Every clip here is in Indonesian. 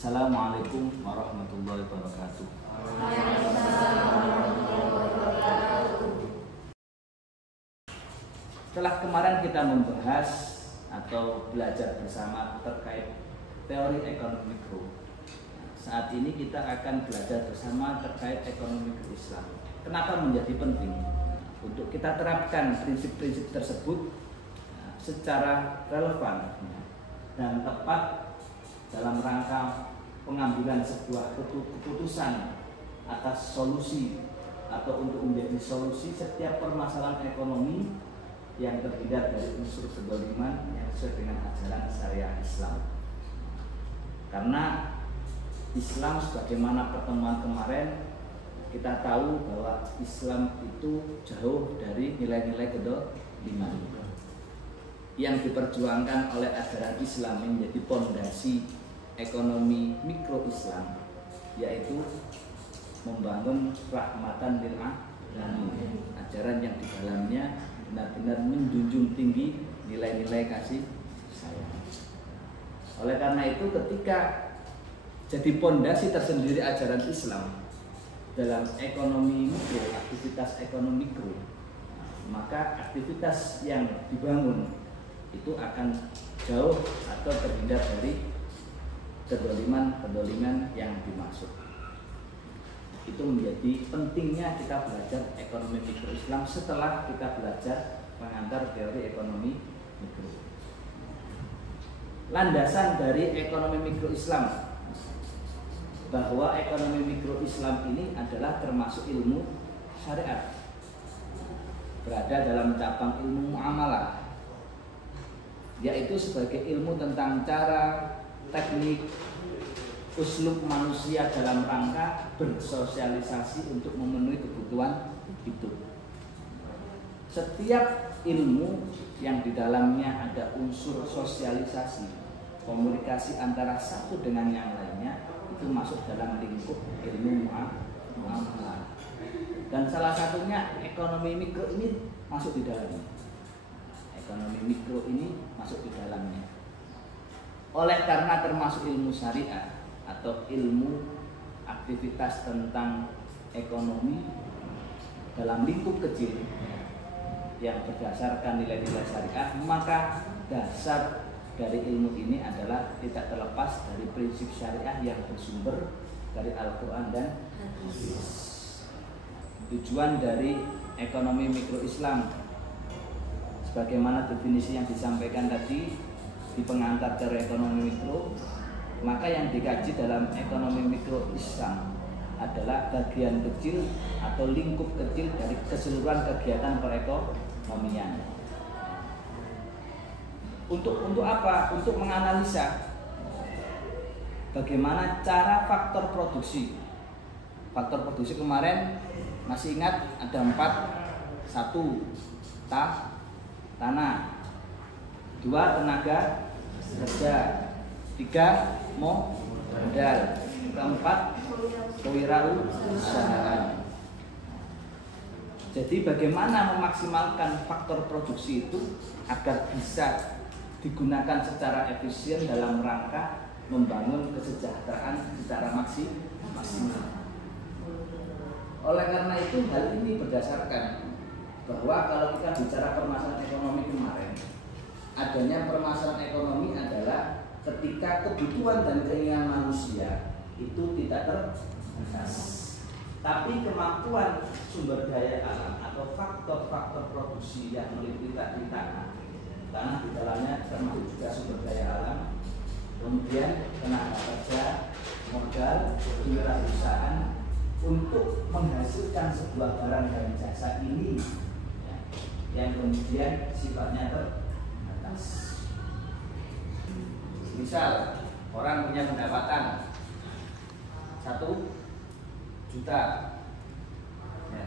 Assalamualaikum warahmatullahi wabarakatuh. Setelah kemarin kita membahas atau belajar bersama terkait teori ekonomi mikro, saat ini kita akan belajar bersama terkait ekonomi mikro Islam. Kenapa menjadi penting untuk kita terapkan prinsip-prinsip tersebut secara relevan dan tepat dalam rangka pengambilan sebuah keputusan atas solusi atau untuk menjadi solusi setiap permasalahan ekonomi yang terhindar dari unsur kezaliman yang sesuai dengan ajaran syariah Islam. Karena Islam, sebagaimana pertemuan kemarin kita tahu bahwa Islam itu jauh dari nilai-nilai kezaliman. Yang diperjuangkan oleh ajaran Islam menjadi pondasi ekonomi mikro Islam, yaitu membangun rahmatan lil alamin, ajaran yang di dalamnya benar-benar menjunjung tinggi nilai-nilai kasih sayang. Oleh karena itu, ketika jadi pondasi tersendiri ajaran Islam dalam ekonomi mikro, aktivitas ekonomi mikro, maka aktivitas yang dibangun itu akan jauh atau terhindar dari kedoliman yang dimaksud. Itu menjadi pentingnya kita belajar ekonomi mikro Islam setelah kita belajar pengantar teori ekonomi mikro. Landasan dari ekonomi mikro Islam, bahwa ekonomi mikro Islam ini adalah termasuk ilmu syariat, berada dalam cabang ilmu muamalah, yaitu sebagai ilmu tentang cara, teknik, uslub manusia dalam rangka bersosialisasi untuk memenuhi kebutuhan hidup. Setiap ilmu yang di dalamnya ada unsur sosialisasi, komunikasi antara satu dengan yang lainnya, itu masuk dalam lingkup ilmu muamalah. Dan salah satunya ekonomi mikro ini masuk di dalamnya. Ekonomi mikro ini masuk di dalamnya. Oleh karena termasuk ilmu syariat atau ilmu aktivitas tentang ekonomi dalam lingkup kecil yang berdasarkan nilai-nilai syariat, maka dasar dari ilmu ini adalah tidak terlepas dari prinsip syariah yang bersumber dari Al-Quran dan Hadis. Tujuan dari ekonomi mikro Islam, sebagaimana definisi yang disampaikan tadi di pengantar teori ekonomi mikro, maka yang dikaji dalam ekonomi mikro Islam adalah bagian kecil atau lingkup kecil dari keseluruhan kegiatan perekonomian. Untuk apa? Untuk menganalisa bagaimana cara faktor produksi. Faktor produksi kemarin masih ingat ada 4. 1. Tanah. 2. Tenaga kerja. 3. Modal. 4. Kewirausahaan. Jadi bagaimana memaksimalkan faktor produksi itu agar bisa digunakan secara efisien dalam rangka membangun kesejahteraan secara maksimal. Oleh karena itu, hal ini berdasarkan bahwa kalau kita bicara permasalahan ekonomi kemarin, adanya permasalahan ekonomi adalah ketika kebutuhan dan keinginan manusia itu tidak terbatas, tapi kemampuan sumber daya alam atau faktor-faktor produksi yang meliputi tadi tanah di dalamnya termasuk juga sumber daya alam, kemudian tenaga kerja, modal, kewirausahaan untuk menghasilkan sebuah barang dan jasa ini yang kemudian sifatnya terbatas. Misal orang punya pendapatan 1 juta, ya.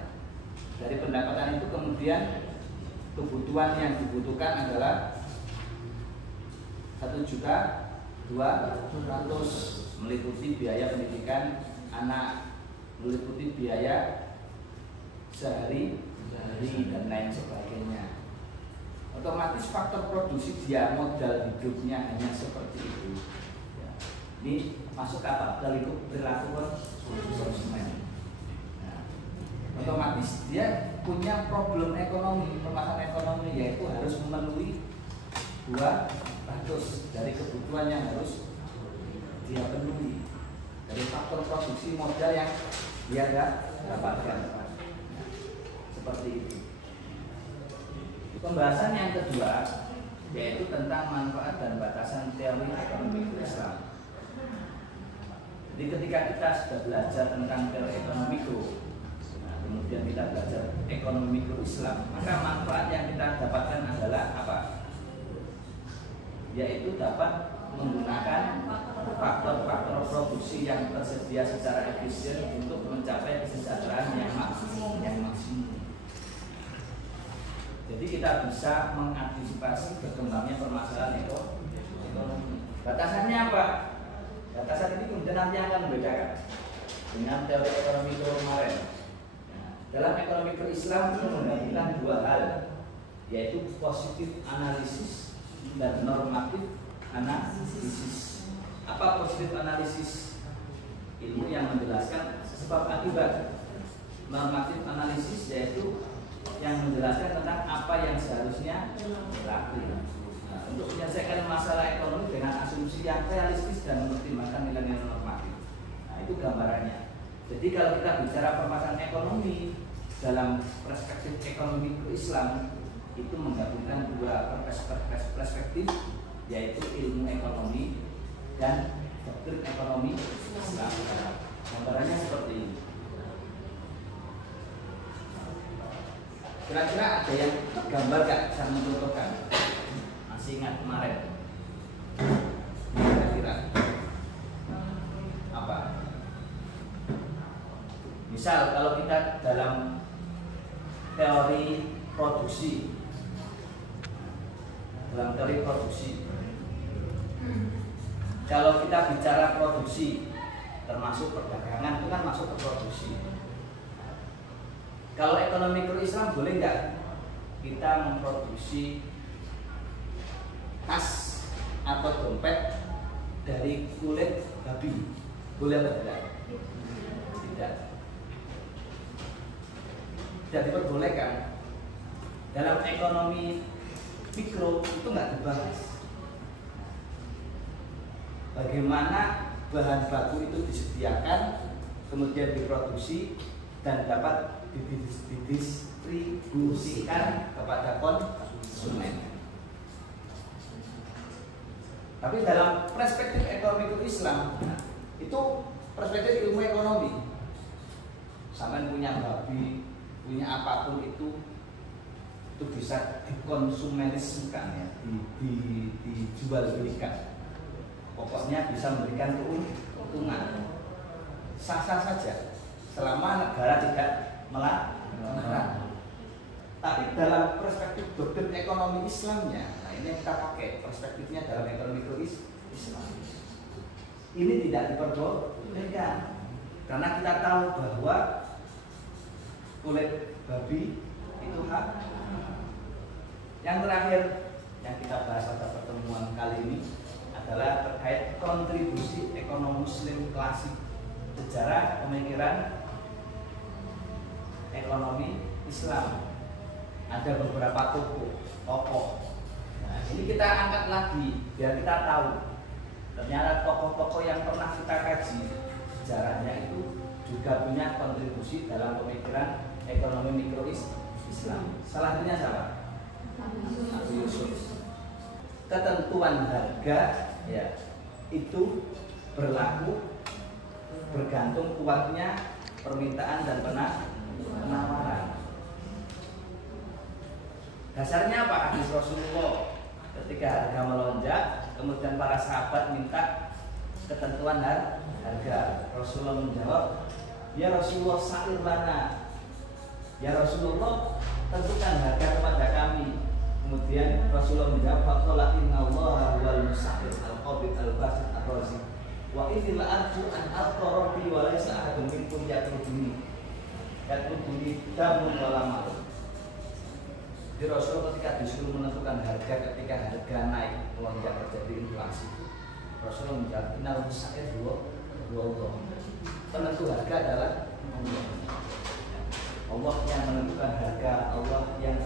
Dari pendapatan itu kemudian kebutuhan yang dibutuhkan adalah 1.200.000, meliputi biaya pendidikan anak, meliputi biaya sehari-hari dan lain sebagainya. Otomatis faktor produksi dia modal hidupnya hanya seperti itu. Ini masuk apa? Ke lingkup perilaku konsumen. Nah, otomatis dia punya problem ekonomi, permasalahan ekonomi, yaitu harus memenuhi 200 dari kebutuhan yang harus dia penuhi, dari faktor produksi modal yang dia dapatkan. Nah, seperti itu. Pembahasan yang kedua yaitu tentang manfaat dan batasan teori ekonomi Islam. Jadi ketika kita sudah belajar tentang teori ekonomi mikro, nah, kemudian kita belajar ekonomi mikro Islam, maka manfaat yang kita dapatkan adalah apa? Yaitu dapat menggunakan faktor-faktor produksi yang tersedia secara efisien untuk mencapai kesejahteraan yang maksimum. Jadi kita bisa mengantisipasi berkembangnya permasalahan ekonomi. Batasannya apa? Batasan ini kemudian nanti akan membedakan dengan teori ekonomi kemarin. Nah, dalam ekonomi Islam itu menggabungkan dua hal, yaitu positif analisis dan normatif analisis. Apa positif analisis? Ilmu yang menjelaskan sebab akibat. Normatif analisis yaitu yang menjelaskan tentang apa yang seharusnya berlaku. Nah, untuk menyelesaikan masalah ekonomi dengan asumsi yang realistis dan mempertimbangkan nilai-nilai normatif. Nah, itu gambarannya. Jadi kalau kita bicara permasalahan ekonomi dalam perspektif ekonomi Islam, itu menggabungkan dua perspektif, yaitu ilmu ekonomi dan doktrin ekonomi Islam. Gambarannya seperti ini. Kira-kira ada yang gambar gak bisa mencontohkan? Masih ingat kemarin? Kira-kira apa? Misal kalau kita dalam teori produksi, kalau kita bicara produksi, termasuk perdagangan itu kan masuk ke produksi. Kalau ekonomi Islam boleh nggak kita memproduksi tas atau dompet dari kulit babi? Boleh atau tidak? Tidak. Tidak diperbolehkan. Dalam ekonomi mikro itu nggak dibahas. Bagaimana bahan baku itu disediakan, kemudian diproduksi dan dapat didistribusikan kepada konsumen. Tapi dalam perspektif ekonomi Islam, itu perspektif ilmu ekonomi. Sampai punya babi, punya apapun itu bisa dikonsumeniskan, ya, dijual belikan. Pokoknya bisa memberikan keuntungan. Sah-sah saja selama negara tidak melarang. Tapi dalam perspektif doktrin ekonomi Islamnya, nah ini yang kita pakai perspektifnya dalam ekonomi Islam. Ini tidak diperbolehkan karena kita tahu bahwa kulit babi itu hak. Yang terakhir yang kita bahas pada pertemuan kali ini adalah terkait kontribusi ekonomi Muslim klasik, sejarah pemikiran ekonomi Islam. Ada beberapa tokoh. Nah, ini kita angkat lagi biar kita tahu. Ternyata tokoh-tokoh yang pernah kita kaji sejarahnya itu juga punya kontribusi dalam pemikiran ekonomi mikro Islam. Salah satunya siapa? Abu Yusuf. Ketentuan harga, ya, itu berlaku bergantung kuatnya permintaan dan penawaran. Dasarnya apa? Hadis Rasulullah ketika harga melonjak, kemudian para sahabat minta ketentuan harga. Rasulullah menjawab, ya Rasulullah sa'ir lana. Ya Rasulullah, tentukan harga kepada kami. Kemudian Rasulullah menjawab, faqala innallaha huwal musa'ir al-qabid al-basit ar-razi. Wa idhil arju an al-qarabi wa laysa ahadun minkum yatrubuni damun walamal. Jadi Rasulullah ketika disuruh menentukan harga, ketika harga naik, melonjak terjadi inflasi, Rasulullah menjawab innal musa'ir dua Allah. Penentu harga adalah Allah. Allah yang menentukan harga, Allah yang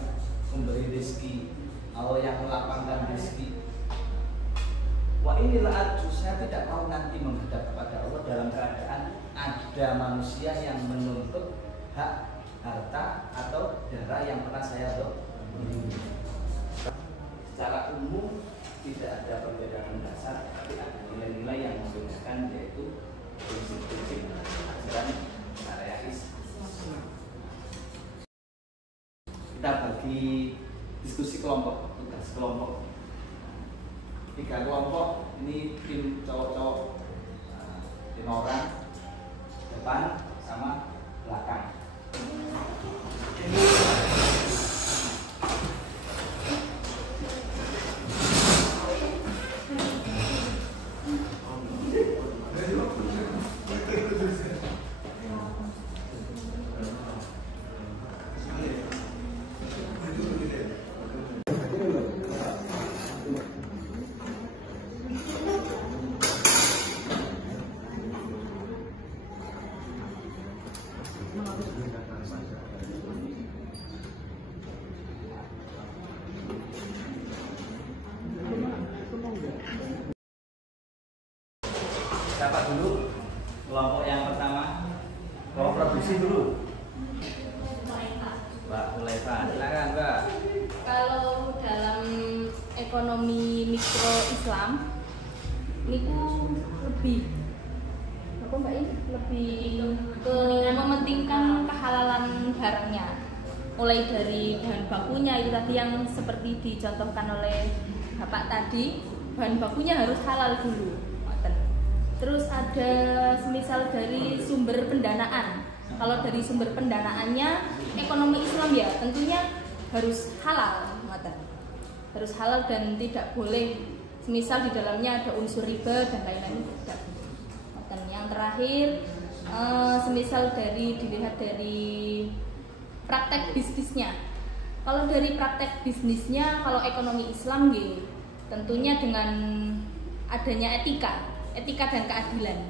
memberi rezeki, Allah yang melapangkan rezeki. Wah inilah aju, saya tidak mau nanti menghadap kepada Allah dalam keadaan ada manusia yang menuntut hak, harta atau darah yang pernah saya miliki. Secara umum tidak ada perbedaan dasar, tapi ada nilai-nilai yang membedakan, yaitu prinsip-prinsip ajaran syariah Islam. Kita bagi diskusi kelompok, tugas kelompok. 3 kelompok, ini tim cowok-cowok, 5 orang, depan sama belakang. Siapa dulu? Kelompok yang pertama, kelompok produksi dulu. Mbak Mulaifa, silakan Mbak. Kalau dalam ekonomi mikro Islam, niku lebih apa Mbak ini? Lebih ke mementingkan kehalalan barangnya. Mulai dari bahan bakunya itu tadi yang seperti dicontohkan oleh Bapak tadi, bahan bakunya harus halal dulu. Terus ada semisal dari sumber pendanaan. Kalau dari sumber pendanaannya ekonomi Islam ya tentunya harus halal, harus halal dan tidak boleh semisal di dalamnya ada unsur riba dan lain-lain tidak. Yang terakhir semisal dilihat dari praktek bisnisnya. Kalau dari praktek bisnisnya, kalau ekonomi Islam tentunya dengan adanya etika dan keadilan.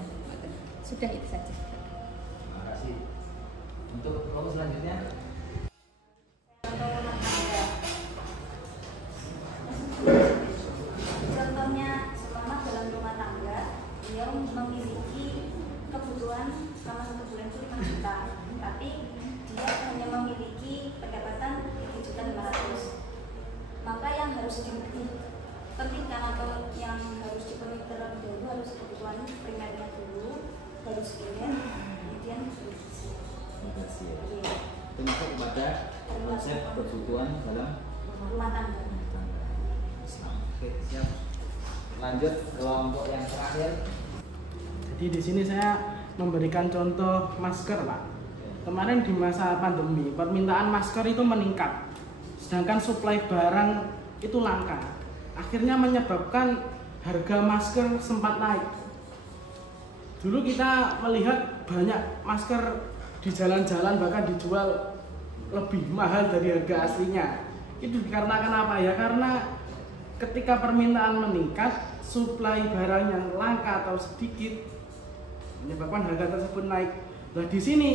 Sudah itu saja. Terima kasih. Untuk kelompok selanjutnya, contohnya selamat dalam rumah tangga, dia memiliki kebutuhan selama 1 bulan itu 5 juta, tapi dia hanya memiliki pendapatan 3.500.000. Maka yang harus dipentingkan atau yang harus dipenuhi terlebih dahulu harus kebutuhan primernya dulu, baru sekian, kemudian itu masuk kepada konsep kebutuhan dalam rumah tangga. Oke, siap. Lanjut kelompok yang terakhir. Jadi di sini saya memberikan contoh masker, Pak. Kemarin di masa pandemi permintaan masker itu meningkat, sedangkan suplai barang itu langka. Akhirnya menyebabkan harga masker sempat naik. Dulu kita melihat banyak masker di jalan-jalan bahkan dijual lebih mahal dari harga aslinya. Itu dikarenakan apa ya? Karena ketika permintaan meningkat, suplai barang yang langka atau sedikit menyebabkan harga tersebut naik. Nah di sini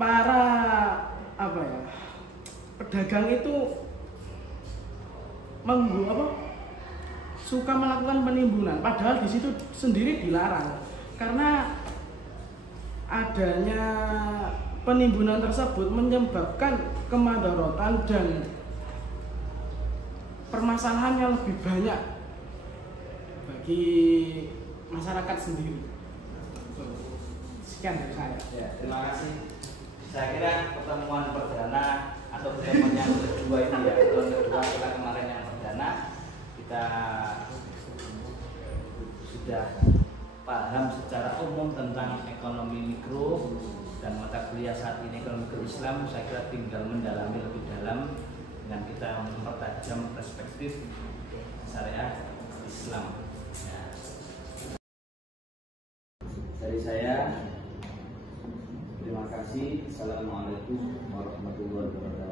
para pedagang itu suka melakukan penimbunan, padahal di situ sendiri dilarang karena adanya penimbunan tersebut menyebabkan kemadharatan dan permasalahan yang lebih banyak bagi masyarakat sendiri. Sekian dari saya. Ya, terima kasih. Saya kira pertemuan perdana atau pertemuan yang kedua ini ya, pertemuan kedua setelah kemarin yang perdana, kita sudah paham secara umum tentang ekonomi mikro dan mata kuliah saat ini ekonomi mikro Islam. Saya kira tinggal mendalami lebih dalam dengan kita mempertajam perspektif syariah Islam. Ya. Dari saya, terima kasih. Assalamualaikum warahmatullahi wabarakatuh.